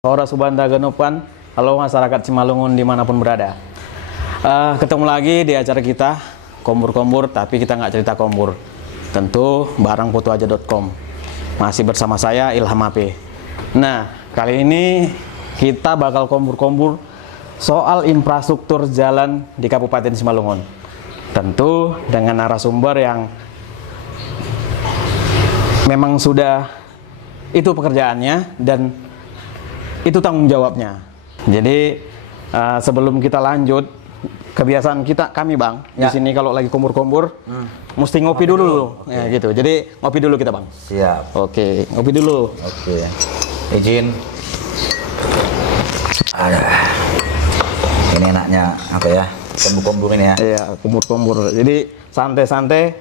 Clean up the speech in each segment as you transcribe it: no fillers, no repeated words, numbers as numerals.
Ora Subanda Genopan, halo masyarakat Simalungun dimanapun berada. Ketemu lagi di acara kita Kombur-Kombur, tapi kita nggak cerita kombur. Tentu barang fotoaja.com. Masih bersama saya Ilham AP. Nah, kali ini kita bakal kombur-kombur soal infrastruktur jalan di Kabupaten Simalungun. Tentu dengan narasumber yang memang sudah itu pekerjaannya dan itu tanggung jawabnya. Jadi sebelum kita lanjut, kebiasaan kami bang di sini kalau lagi kombur-kombur mesti ngopi dulu. Ya gitu. Jadi ngopi dulu kita bang. Siap. Oke, ngopi dulu. Oke. Izin. Ini enaknya apa ya? Kombur-kombur ini ya. Iya, kombur-kombur. Jadi santai-santai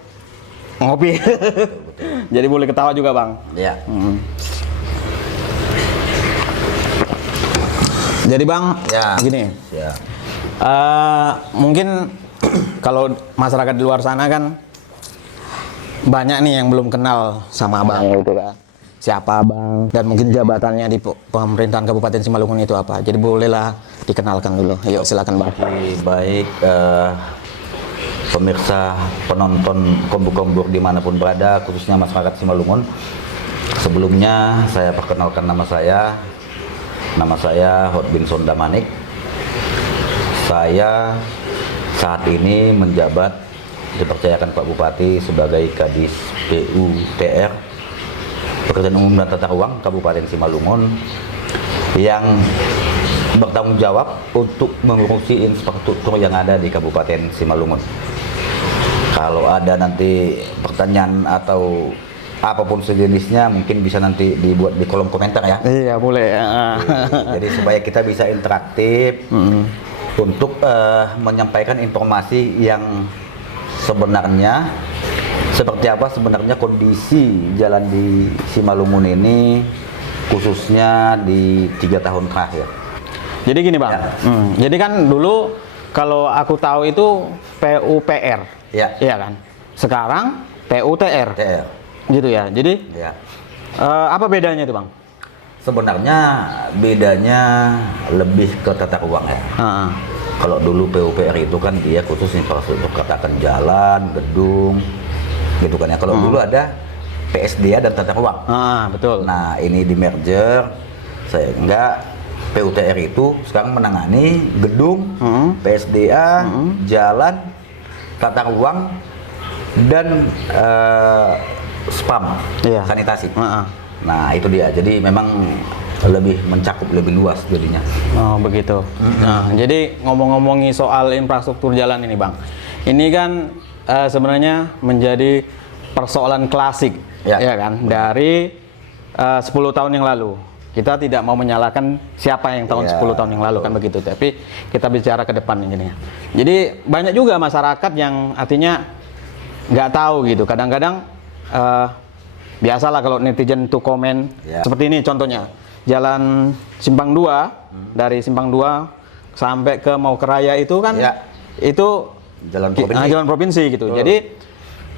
ngopi. Jadi boleh ketawa juga bang. Iya. Jadi bang, Ya. gini, Ya. mungkin kalau masyarakat di luar sana kan banyak nih yang belum kenal sama abang gitu kan. Siapa abang dan mungkin jabatannya di pemerintahan Kabupaten Simalungun itu apa. Jadi bolehlah dikenalkan dulu. Ayo silakan bang. Baik, pemirsa penonton kombur-kombur dimanapun berada, khususnya masyarakat Simalungun. Sebelumnya saya perkenalkan nama saya. Nama saya Hotbin Sondamanik. Saya saat ini menjabat dipercayakan Pak Bupati sebagai Kadis PUTR Pekerjaan Umum dan Tata Ruang Kabupaten Simalungun yang bertanggung jawab untuk mengurusi infrastruktur yang ada di Kabupaten Simalungun. Kalau ada nanti pertanyaan atau apapun sejenisnya mungkin bisa nanti dibuat di kolom komentar ya. Iya boleh. Jadi supaya kita bisa interaktif untuk menyampaikan informasi yang sebenarnya seperti apa sebenarnya kondisi jalan di Simalungun ini khususnya di 3 tahun terakhir. Jadi gini bang. Ya. Jadi kan dulu kalau aku tahu itu PUPR. Ya. Iya kan. Sekarang PUTR. TR. Gitu ya. Jadi Ya. apa bedanya itu bang? Sebenarnya bedanya lebih ke tata ruang ya. Kalau dulu PUPR itu kan dia khusus infrastruktur, katakan jalan, gedung, gitu kan ya. Kalau dulu ada PSDA dan tata ruang. Betul. Nah ini di merger, sehingga PUTR itu sekarang menangani gedung, PSDA, jalan, tata ruang, dan spam, Iya. sanitasi. Nah itu dia, jadi memang lebih mencakup lebih luas jadinya. Oh begitu. Nah jadi ngomong-ngomongi soal infrastruktur jalan ini bang, ini kan sebenarnya menjadi persoalan klasik, ya kan, dari 10 tahun yang lalu. Kita tidak mau menyalahkan siapa yang tahun 10 tahun yang lalu kan begitu, tapi kita bicara ke depan ini. Jadi banyak juga masyarakat yang artinya nggak tahu gitu. Kadang-kadang biasalah kalau netizen itu komen seperti ini contohnya. Jalan Simpang 2 dari Simpang 2 sampai ke Maukeraya itu kan itu jalan provinsi gitu. Jadi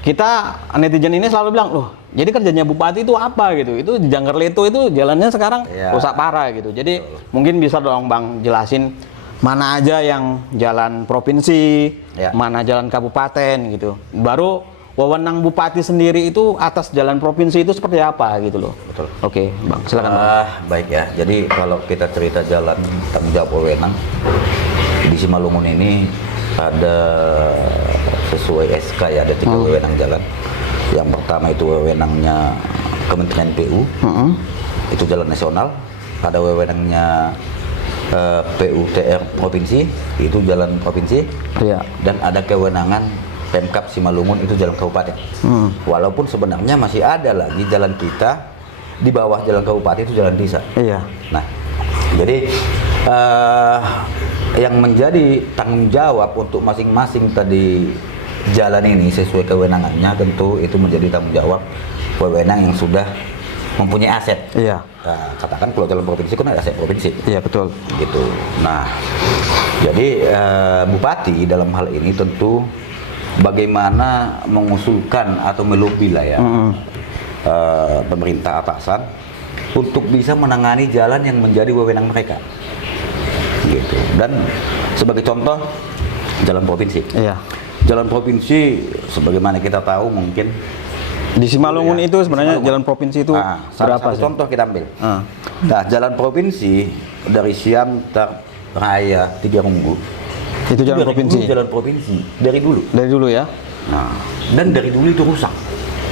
kita netizen ini selalu bilang, loh, jadi kerjanya bupati itu apa gitu? Itu di Jangkerleto itu jalannya sekarang rusak parah gitu. Jadi mungkin bisa dong bang jelasin mana aja yang jalan provinsi, mana jalan kabupaten gitu. Baru wewenang bupati sendiri itu atas jalan provinsi itu seperti apa gitu loh. Betul. Oke, bang, silakan. Bang. Baik ya. Jadi kalau kita cerita jalan tanggung jawab wewenang di Simalungun ini ada sesuai SK ya, ada 3 wewenang jalan. Yang pertama itu wewenangnya Kementerian PU, itu jalan nasional. Ada wewenangnya PUTR provinsi, itu jalan provinsi. Dan ada kewenangan Pemkab Simalungun, itu jalan kabupaten. Walaupun sebenarnya masih ada lagi jalan kita di bawah jalan kabupaten itu jalan desa. Nah, jadi yang menjadi tanggung jawab untuk masing-masing tadi jalan ini sesuai kewenangannya, tentu itu menjadi tanggung jawab wewenang yang sudah mempunyai aset. Nah, katakan kalau jalan provinsi kan ada aset provinsi. Iya betul. Gitu. Nah, jadi bupati dalam hal ini tentu bagaimana mengusulkan atau melobi lah ya pemerintah atasan untuk bisa menangani jalan yang menjadi wewenang mereka. Gitu. Dan sebagai contoh jalan provinsi. Iya. Jalan provinsi sebagaimana kita tahu mungkin Di Simalungun ya, itu sebenarnya Simalungun. jalan provinsi itu salah berapa satu sih? contoh kita ambil. Ah. Nah, jalan provinsi dari Siantar Raya Tigarunggu Itu jalan dari provinsi. dulu jalan provinsi dari dulu. Dari dulu ya? Nah, dan dari dulu itu rusak.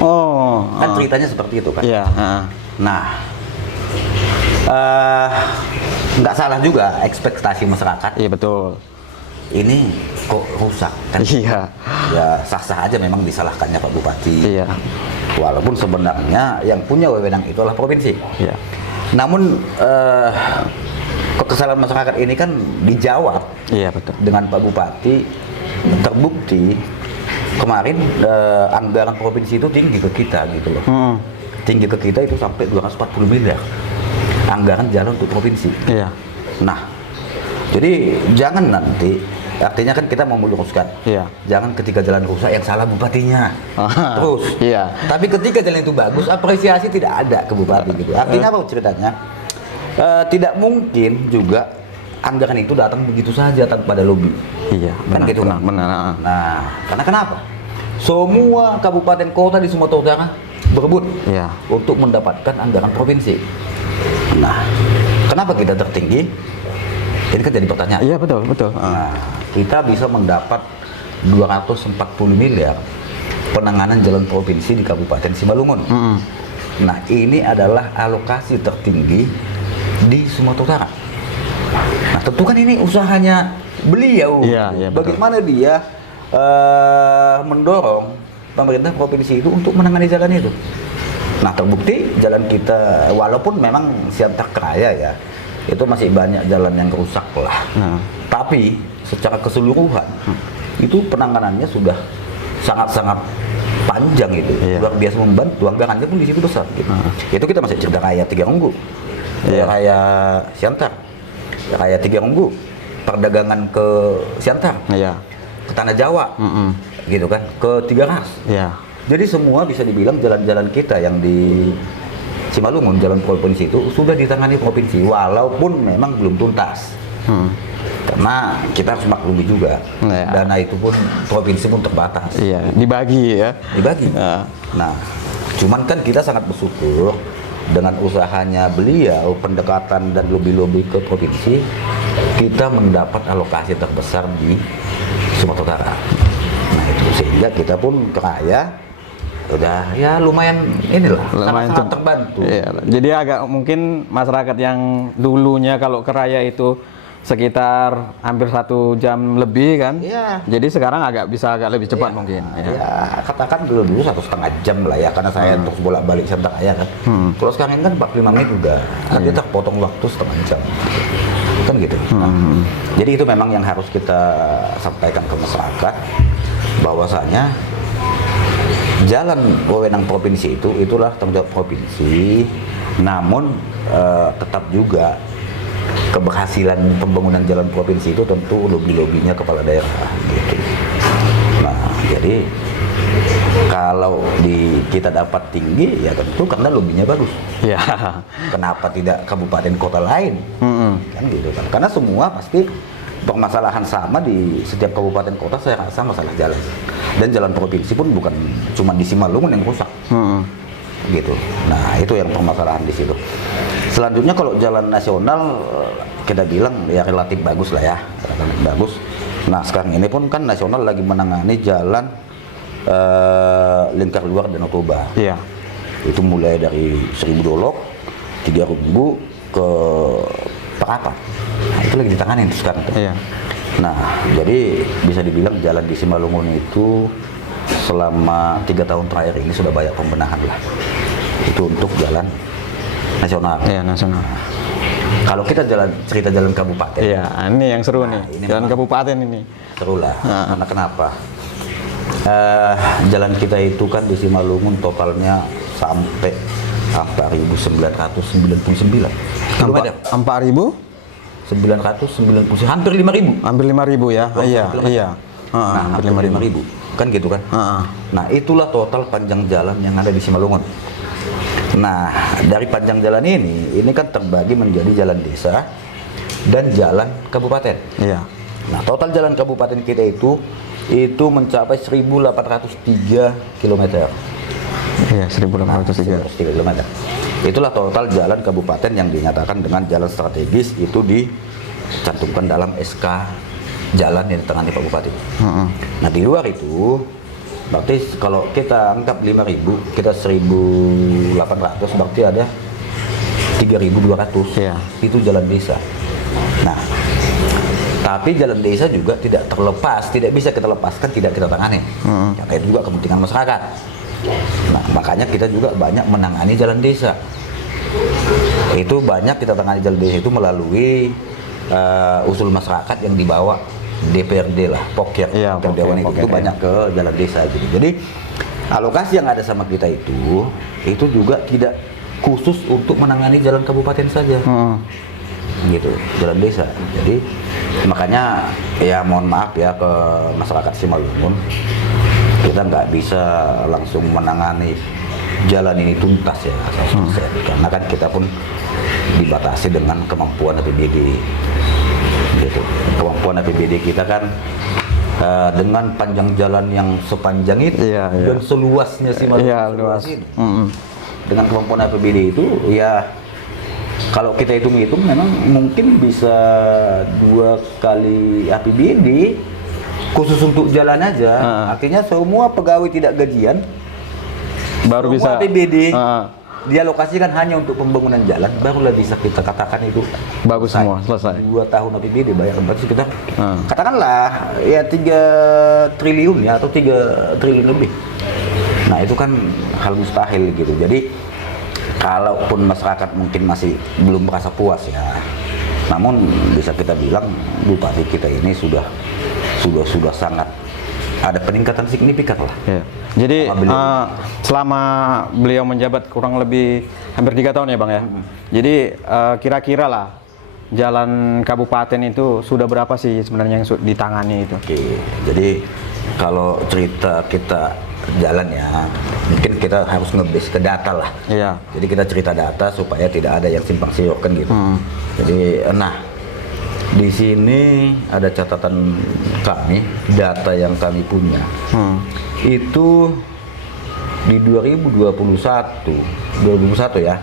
Oh. Kan ceritanya seperti itu kan. Iya. Nah, nggak salah juga ekspektasi masyarakat. Iya betul. Ini kok rusak kan? Iya. Ya sah-sah aja memang disalahkannya Pak Bupati. Iya. Walaupun sebenarnya yang punya wewenang itu adalah provinsi. Iya. Namun kesalahan masyarakat ini kan dijawab Iya betul. dengan Pak Bupati. Terbukti kemarin anggaran provinsi itu tinggi ke kita gitu loh. Tinggi ke kita itu sampai 240 miliar anggaran jalan untuk provinsi. Iya. Nah, jadi jangan nanti, artinya kan kita mau meluruskan. Iya. Jangan ketika jalan rusak yang salah bupatinya. Terus. Iya. Tapi ketika jalan itu bagus, apresiasi tidak ada ke bupati gitu. Artinya apa ceritanya? Tidak mungkin juga anggaran itu datang begitu saja tanpa ada lobby. Iya. Kan gitu kan? Benar. Nah, karena kenapa? Semua kabupaten kota di Sumatera Utara berebut Iya. untuk mendapatkan anggaran provinsi. Nah, kenapa kita tertinggi? Ini kan jadi pertanyaan. Iya betul. Nah, kita bisa mendapat 240 miliar penanganan jalan provinsi di Kabupaten Simalungun. Nah, ini adalah alokasi tertinggi di Sumatera Utara. Nah, tentu kan ini usahanya beliau. Iya, betul. Bagaimana dia mendorong pemerintah provinsi itu untuk menangani jalan itu. Nah, terbukti jalan kita walaupun memang Siantar Raya ya, itu masih banyak jalan yang rusak lah. Tapi secara keseluruhan itu penanganannya sudah sangat-sangat panjang itu. Iya. Luar biasa membantu, anggarannya pun di situ besar gitu. Itu kita masih cerita Raya Tigarunggu. Raya Siantar. Raya Tigarunggu, perdagangan ke Siantar. Iya. Ke Tanah Jawa. Gitu kan, ke Tiga Ras. Iya. Jadi semua bisa dibilang jalan-jalan kita yang di Simalungun, jalan provinsi itu sudah ditangani provinsi, walaupun memang belum tuntas. Karena kita harus maklumi juga, dana itu pun provinsi pun terbatas. Iya, dibagi ya. Dibagi. Nah, cuman kan kita sangat bersyukur dengan usahanya beliau, pendekatan dan lobby-lobby ke provinsi, kita mendapat alokasi terbesar di Sumatera Utara. Nah itu sehingga kita pun kaya. Udah ya lumayan inilah sangat terbantu. Iya. Jadi agak mungkin masyarakat yang dulunya kalau ke Raya itu sekitar hampir 1 jam lebih kan. Iya. Jadi sekarang bisa agak lebih cepat mungkin. Ya katakan dulu 1,5 jam lah ya, karena saya terus bolak-balik Siantar Raya kan. Kalau sekarang ini kan 45 menit udah. Kan kita potong waktu setengah jam. Kan gitu. Nah, jadi itu memang yang harus kita sampaikan ke masyarakat, bahwasanya jalan wewenang provinsi itu itulah tanggung jawab provinsi, namun tetap juga keberhasilan pembangunan jalan provinsi itu tentu lobby-lobbynya kepala daerah gitu. Nah, jadi kalau kita dapat tinggi ya tentu karena lobbynya bagus. Iya. Kenapa tidak kabupaten kota lain? Kan gitu kan. Karena semua pasti permasalahan sama di setiap kabupaten kota, saya rasa masalah jalan. Dan jalan provinsi pun bukan cuma di Simalungun yang rusak. Gitu. Nah, itu yang permasalahan di situ. Selanjutnya kalau jalan nasional kita bilang ya relatif bagus lah ya. Relatif bagus. Nah, sekarang ini pun kan nasional lagi menangani jalan lingkar luar Danau Toba. Iya. Itu mulai dari Seribu Dolok, Tigarunggu ke Perapat. Nah, itu lagi ditangani sekarang. Iya. Nah, jadi bisa dibilang jalan di Simalungun itu selama 3 tahun terakhir ini sudah banyak pembenahan lah. Itu untuk jalan nasional. Iya, nasional. Kalau kita cerita jalan kabupaten. Iya, ini yang seru nih. Ini Jalan memang kabupaten ini. seru lah. Karena kenapa? Jalan kita itu kan di Simalungun totalnya sampai 4.999 kilometer. 4.000? 999, hampir 5.000. Hampir 5.000 ya. Iya. Nah, hampir 5.000. Kan gitu kan? Nah, itulah total panjang jalan yang ada di Simalungun. Nah, dari panjang jalan ini kan terbagi menjadi jalan desa dan jalan kabupaten. Iya. Nah, total jalan kabupaten kita itu mencapai 1.803 km. Iya, 1.803 km. Itulah total jalan kabupaten yang dinyatakan dengan jalan strategis, itu dicantumkan dalam SK jalan yang ditangani Pak Bupati. Nah, di luar itu berarti kalau kita anggap 5.000, kita 1.800, berarti ada 3.200. Iya. Itu jalan desa. Nah, tapi jalan desa juga tidak bisa kita lepaskan, tidak kita tangani. Karena itu juga kepentingan masyarakat. Nah, makanya kita juga banyak menangani jalan desa. Itu banyak kita tangani jalan desa itu melalui usul masyarakat yang dibawa DPRD lah, Pokja, Iya, Dewan itu banyak ke jalan desa gitu. Jadi alokasi yang ada sama kita itu juga tidak khusus untuk menangani jalan kabupaten saja. Gitu, jalan desa. Jadi makanya ya mohon maaf ya ke masyarakat Simalungun, kita nggak bisa langsung menangani jalan ini tuntas ya 100%, karena kan kita pun dibatasi dengan kemampuan APBD. Gitu. Kemampuan APBD kita kan dengan panjang jalan yang sepanjang itu dan seluasnya Simalungun, luas. Dengan kemampuan APBD itu ya kalau kita hitung-hitung memang mungkin bisa 2 kali APBD khusus untuk jalan aja. Artinya semua pegawai tidak gajian baru bisa APBD dialokasikan hanya untuk pembangunan jalan, barulah bisa kita katakan itu bagus semua, selesai. 2 tahun APBD bayar, berarti sekitar katakanlah ya 3 triliun ya, atau 3 triliun lebih. Nah, itu kan hal mustahil gitu. Jadi kalaupun masyarakat mungkin masih belum merasa puas ya, namun bisa kita bilang bupati kita ini sudah sangat ada peningkatan signifikan lah. Ya. Jadi selama beliau menjabat kurang lebih hampir 3 tahun ya Bang ya. Jadi kira-kira lah jalan kabupaten itu sudah berapa sih sebenarnya yang ditangani itu? Oke, jadi kalau cerita kita jalan ya, mungkin kita harus nge-base ke data lah. Iya. Jadi kita cerita data supaya tidak ada yang simpang siur kan gitu. Jadi di sini ada catatan kami, data yang kami punya. Itu di 2021 ya.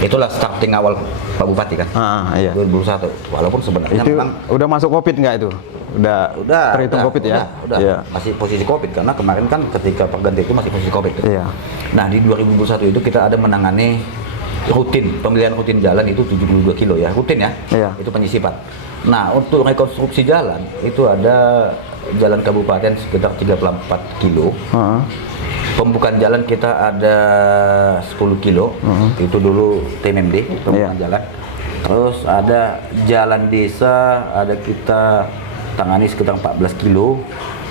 Itulah starting awal Pak Bupati kan. Iya. 2021. Walaupun sebenarnya itu memang udah masuk Covid nggak itu? Udah terhitung Covid ya? Udah. Iya. Masih posisi Covid karena kemarin kan ketika pergantian itu masih posisi Covid. Iya. Nah, di 2021 itu kita ada menangani pemilihan rutin jalan itu 72 kilo ya, rutin ya. Iya. Itu penyisipan. Nah, untuk rekonstruksi jalan itu ada jalan kabupaten sekitar 34 kilo. Pembukaan jalan kita ada 10 kilo. Itu dulu TMMD, pembukaan jalan. Terus ada jalan desa, ada kita tangani sekitar 14 kilo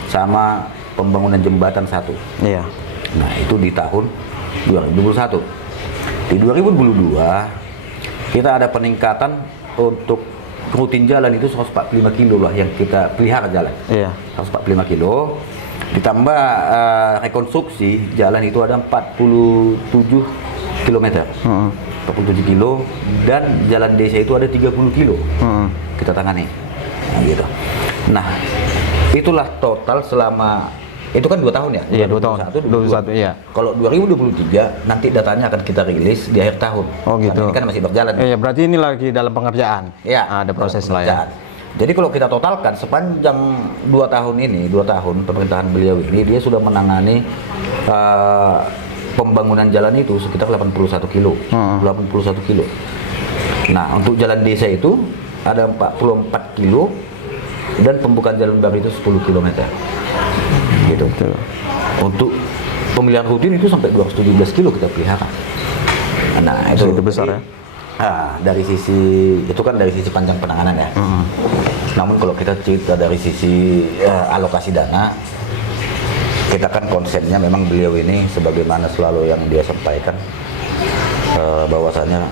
sama pembangunan jembatan 1. Iya. Nah, itu di tahun 2021. Di 2022 kita ada peningkatan untuk rutin jalan itu 145 kilo lah yang kita pelihara jalan. Iya. 145 kilo. Ditambah rekonstruksi jalan itu ada 47 km. 47 kilo dan jalan desa itu ada 30 kilo. Kita tangani. Nah, gitu. Nah, itulah total selama itu kan 2 tahun ya? Iya, 2 tahun. 2021, iya. Kalau 2023 nanti datanya akan kita rilis di akhir tahun. Oh gitu. Karena ini kan masih berjalan. Iya, berarti ini lagi dalam pengerjaan. Iya. Ada proses lah ya. Jadi kalau kita totalkan sepanjang 2 tahun ini, 2 tahun pemerintahan beliau ini, dia sudah menangani pembangunan jalan itu sekitar 81 kilo. 81 kilo. Nah, untuk jalan desa itu ada 44 kilo dan pembukaan jalan baru itu 10 km. Gitu. Untuk pemilihan rutin itu sampai 217 kilo kita pelihara. Nah, itu besar ya. Dari sisi itu kan dari sisi panjang penanganan ya. Namun kalau kita cerita dari sisi alokasi dana, kita kan konsennya memang beliau ini sebagaimana selalu yang dia sampaikan, bahwasanya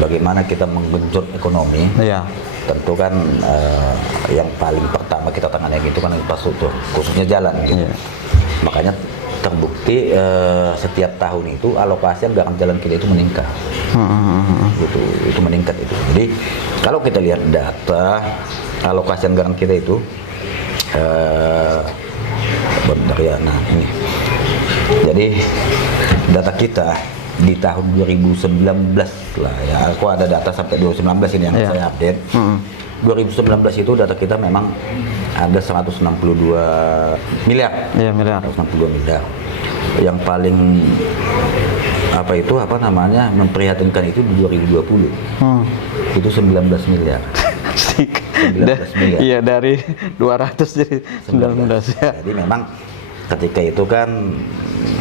bagaimana kita menggenjot ekonomi. Iya. Tentu kan yang paling pertama kita tangani itu kan infrastruktur, khususnya jalan gitu. Makanya terbukti setiap tahun itu alokasi anggaran jalan kita itu meningkat. Itu meningkat itu. Jadi kalau kita lihat data alokasi anggaran kita itu bentar ya, nah ini. Jadi data kita di tahun 2019 lah ya, aku ada data sampai 2019 ini yang saya update. 2019 itu data kita memang ada 162 miliar. Iya, miliar. 162 miliar. Yang paling apa namanya memprihatinkan itu di 2020. Itu 19 miliar. 19 miliar. Iya, dari 200 jadi 19 ya. Jadi memang ketika itu kan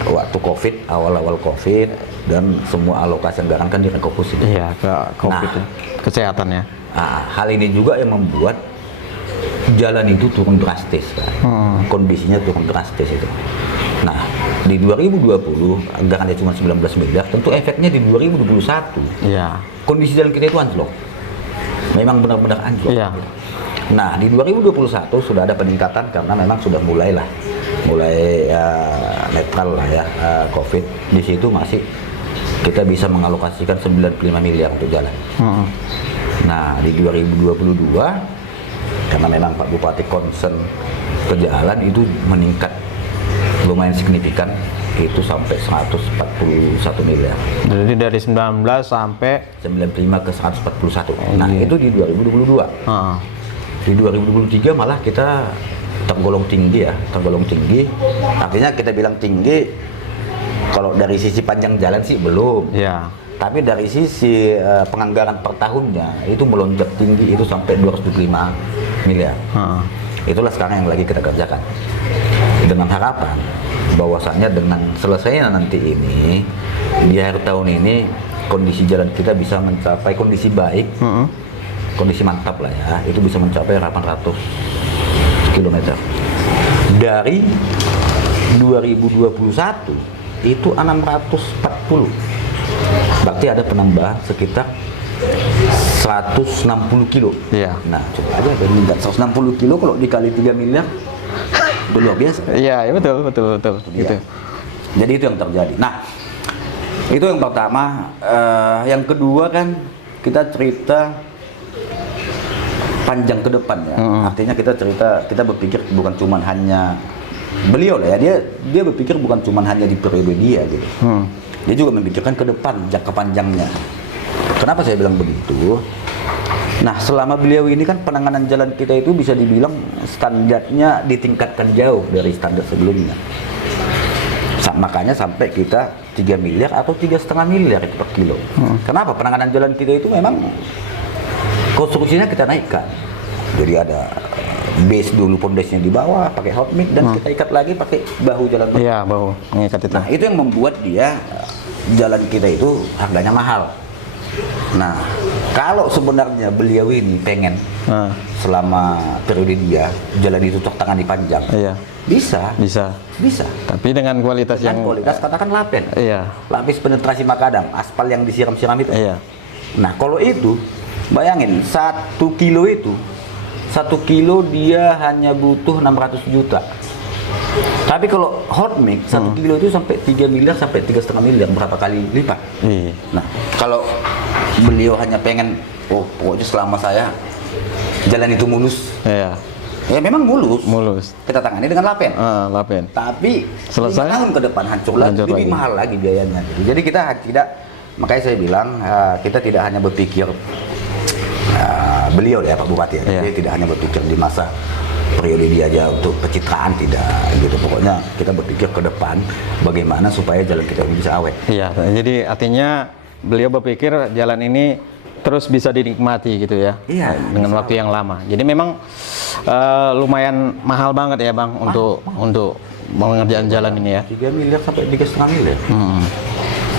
waktu Covid, awal-awal Covid, dan semua alokasi anggaran kan direkokus. Iya, ke Covid, kesehatan ya. Nah, hal ini juga yang membuat jalan itu turun drastis kan. Kondisinya turun drastis itu. Nah, di 2020 anggarannya cuma 19 miliar, tentu efeknya di 2021. Iya. Kondisi jalan kita itu anjlok. Memang benar-benar anjlok. Iya. Nah, di 2021 sudah ada peningkatan karena memang sudah mulai netral lah ya Covid. Di situ masih kita bisa mengalokasikan 95 miliar untuk jalan. Nah, di 2022 karena memang Pak Bupati concern ke jalan itu meningkat lumayan signifikan, itu sampai 141 miliar. Jadi dari 19 sampai 95 ke 141. Nah, itu di 2022. Di 2023 malah kita tergolong tinggi ya, tergolong tinggi. Artinya kita bilang tinggi kalau dari sisi panjang jalan sih belum. ya. Tapi dari sisi penganggaran per tahunnya itu melonjak tinggi, itu sampai 275 miliar. Itulah sekarang yang lagi kita kerjakan. Dengan harapan bahwasannya dengan selesainya nanti ini, di akhir tahun ini kondisi jalan kita bisa mencapai kondisi baik, kondisi mantap lah ya, itu bisa mencapai 800 km. Dari 2021 itu 640. Berarti ada penambahan sekitar 160 kilo. Iya. Nah, coba aja dari 160 kilo kalau dikali 3 miliar, itu luar biasa. Iya, ya, betul. Gitu. Jadi itu yang terjadi. Nah, itu yang pertama. Yang kedua kan kita cerita panjang ke depan ya. Artinya kita berpikir bukan cuma hanya beliau lah ya. Dia berpikir bukan cuma hanya di periode dia gitu. Dia juga memikirkan ke depan, jangka panjangnya. Kenapa saya bilang begitu? Nah, selama beliau ini kan penanganan jalan kita itu bisa dibilang standarnya ditingkatkan jauh dari standar sebelumnya. Makanya sampai kita 3 miliar atau 3,5 miliar per kilo. Kenapa? Penanganan jalan kita itu memang konstruksinya kita naikkan. Jadi ada base dulu, pondasinya di bawah pakai hot mix, dan kita ikat lagi pakai bahu jalan. Iya, bahu mengikat itu. Nah, itu yang membuat dia jalan kita itu harganya mahal. Nah, kalau sebenarnya beliau ini pengen selama periode dia jalan itu tertangani panjang, bisa. Tapi dengan kualitas kualitas katakan lapen, lapis penetrasi makadam, aspal yang disiram-siram itu. Nah, kalau itu bayangin 1 kilo dia hanya butuh 600 juta. Tapi kalau hot mix 1 kilo itu sampai 3 miliar sampai 3,5 miliar, berapa kali lipat. Nah, kalau beliau hanya pengen pokoknya selama saya jalan itu mulus. Ya memang mulus. Kita tangani dengan lapen. Tapi selesai 5 tahun ke depan hancur lagi, lebih mahal lagi biayanya. Jadi kita tidak, makanya saya bilang kita tidak hanya berpikir beliau ya Pak Bupati ya. Dia tidak hanya berpikir di masa periode dia aja untuk pencitraan, tidak gitu. Pokoknya kita berpikir ke depan bagaimana supaya jalan kita ini bisa awet. Jadi artinya beliau berpikir jalan ini terus bisa dinikmati gitu ya. Dengan waktu yang lama. Jadi memang lumayan mahal banget ya Bang untuk mengerjakan jalan ini ya. 3 miliar sampai 3,5 miliar.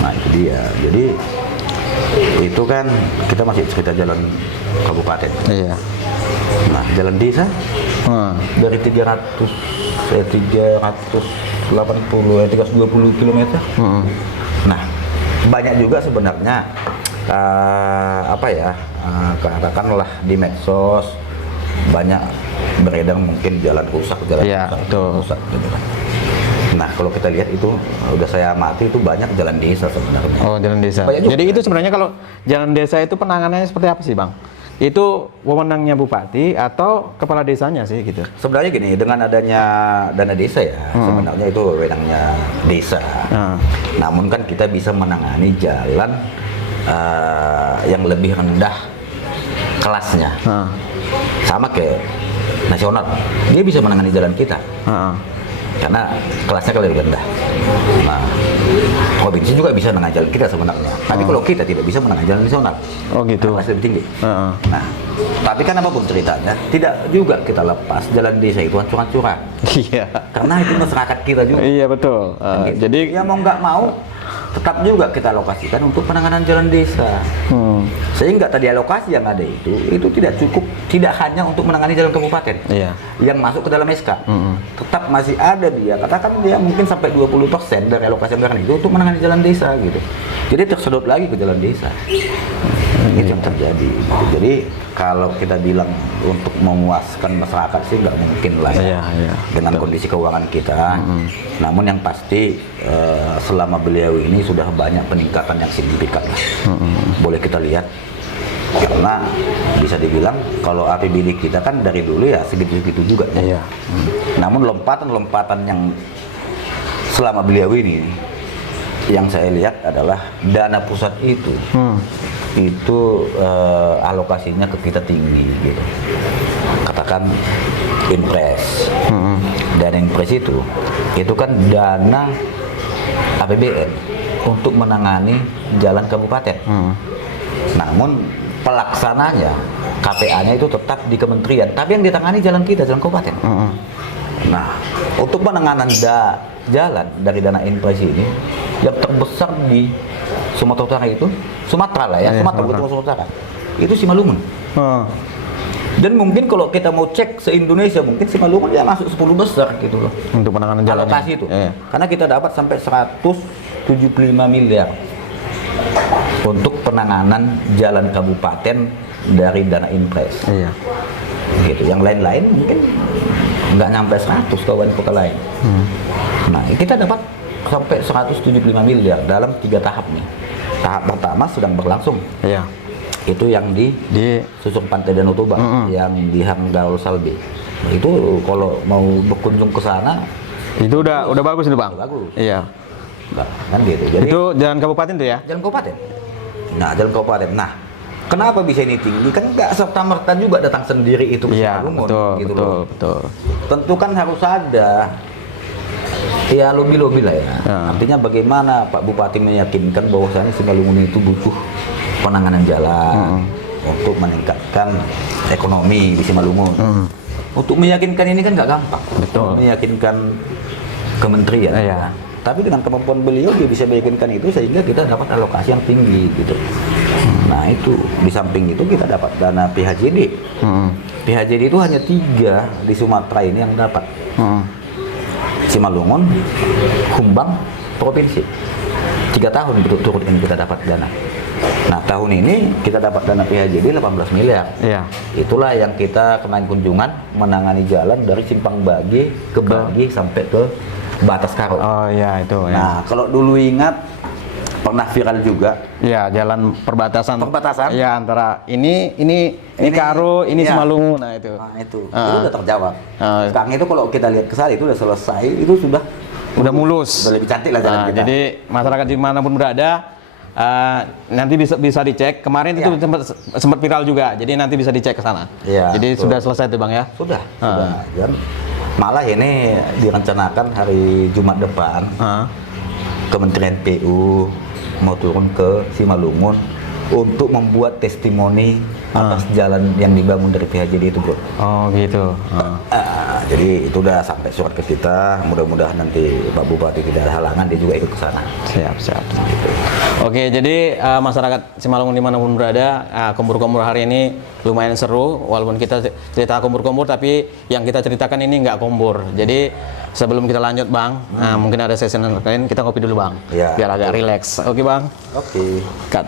Nah, itu dia. Jadi itu kan kita masih cerita jalan kabupaten. Nah, jalan desa dari 320 km. Nah, banyak juga sebenarnya katakanlah di medsos banyak beredar mungkin jalan rusak, rusak gitu kan. Nah, kalau kita lihat itu udah saya amati itu banyak jalan desa sebenarnya. Oh, jalan desa. Banyak juga. Jadi itu sebenarnya kalau jalan desa itu penanganannya seperti apa sih, Bang? Itu wewenangnya bupati atau kepala desanya sih gitu? Sebenarnya gini, dengan adanya dana desa ya, sebenarnya itu wewenangnya desa. Namun kan kita bisa menangani jalan yang lebih rendah kelasnya. Sama kayak nasional, dia bisa menangani jalan kita. Karena kelasnya kalau lebih rendah. Nah, provinsi juga bisa menangani jalan kita sebenarnya. Tapi kalau kita tidak bisa menangani jalan nasional. Oh gitu. Kelas lebih tinggi. Nah, tapi kan apapun ceritanya, tidak juga kita lepas jalan desa itu hancur-hancuran. Iya. Karena itu masyarakat kita juga. Iya betul. Gitu. Jadi ya mau nggak mau tetap juga kita alokasikan untuk penanganan jalan desa. Sehingga tadi alokasi yang ada itu tidak cukup, tidak hanya untuk menangani jalan kabupaten. Iya. Yang masuk ke dalam SK. Tetap masih ada dia, katakan dia mungkin sampai 20% dari alokasi anggaran itu untuk menangani jalan desa gitu. Jadi tersedot lagi ke jalan desa. Itu yang terjadi. Jadi kalau kita bilang untuk memuaskan masyarakat sih nggak mungkin lah ya, dengan kondisi keuangan kita. Namun yang pasti selama beliau ini sudah banyak peningkatan yang signifikan lah. Boleh kita lihat. Karena bisa dibilang kalau APBD kita kan dari dulu ya segitu-segitu juga. Namun lompatan-lompatan yang selama beliau ini yang saya lihat adalah dana pusat itu alokasinya ke kita tinggi gitu. Katakan Impres. Dan Impres itu kan dana APBN untuk menangani jalan kabupaten. Namun pelaksananya KPA-nya itu tetap di kementerian, tapi yang ditangani jalan kita, jalan kabupaten. Nah, untuk penanganan jalan dari dana Impres ini yang terbesar di Sumatera Utara itu, Sumatera lah ya, Sumatera Utara itu Simalungun. Dan mungkin kalau kita mau cek se-Indonesia, mungkin Simalungun ya masuk 10 besar gitu loh untuk penanganan jalan alokasi itu. Karena kita dapat sampai 175 miliar untuk penanganan jalan kabupaten dari dana Impres. Gitu. Yang lain-lain mungkin nggak nyampe 100 kawan kota lain. Nah, kita dapat sampai 175 miliar dalam 3 tahap nih. Tahap pertama sedang berlangsung. Itu yang di Susuk Pantai Danau Toba, yang di Hang Daul Salbe. Itu kalau mau berkunjung ke sana itu udah bagus itu, Bang. Bagus. Iya. Nah, kan gitu. Jadi itu jalan kabupaten tuh ya? Jalan kabupaten. Nah, jalan kabupaten. Nah, kenapa bisa ini tinggi? Kan nggak serta-merta juga datang sendiri itu ke Simalungun, gitu loh. Betul. Tentu kan harus ada ya lobby-lobby lah ya. Artinya bagaimana Pak Bupati meyakinkan bahwasannya Simalungun itu butuh penanganan jalan untuk meningkatkan ekonomi di Simalungun. Untuk meyakinkan ini kan nggak gampang. Betul. Meyakinkan kementerian. Tapi dengan kemampuan beliau dia bisa meyakinkan itu sehingga kita dapat alokasi yang tinggi gitu. Nah itu di samping itu kita dapat dana PHJD. PHJD itu hanya 3 di Sumatera ini yang dapat. Simalungun, Humbang, provinsi. 3 tahun berturut-turut ini kita dapat dana. Nah tahun ini kita dapat dana PHJD 18 miliar. Itulah yang kita kemarin kunjungan menangani jalan dari Simpang Bagi ke Bagi sampai ke Batas Karo. Oh iya itu. Nah kalau dulu ingat pernah viral juga. Iya, jalan perbatasan. Iya, antara ini Karo, ini Simalungun. Nah itu. Itu udah terjawab. Sekarang itu kalau kita lihat ke sana itu udah selesai, itu sudah mulus. Udah lebih cantik lah jalan kita. Jadi masyarakat dimanapun berada nanti bisa dicek. Kemarin itu sempat viral juga. Jadi nanti bisa dicek ke sana. Jadi sudah selesai tuh, Bang ya? Sudah. Dan malah ini direncanakan hari Jumat depan. Kementerian PU mau turun ke Simalungun untuk membuat testimoni atas jalan yang dibangun dari PHJD itu, Bro. Oh gitu. Jadi itu udah sampai surat ke kita. Mudah-mudahan nanti Pak Bupati tidak ada halangan, dia juga ikut ke sana. Siap. Gitu. Oke, jadi masyarakat Simalungun dimanapun berada, kumpul-kumpul hari ini lumayan seru. Walaupun kita cerita kumpul-kumpul, tapi yang kita ceritakan ini nggak kumpul. Jadi sebelum kita lanjut, Bang, mungkin ada sesi lain, kita ngopi dulu, Bang. Biar agak rileks. Oke, Bang. Oke. Cut.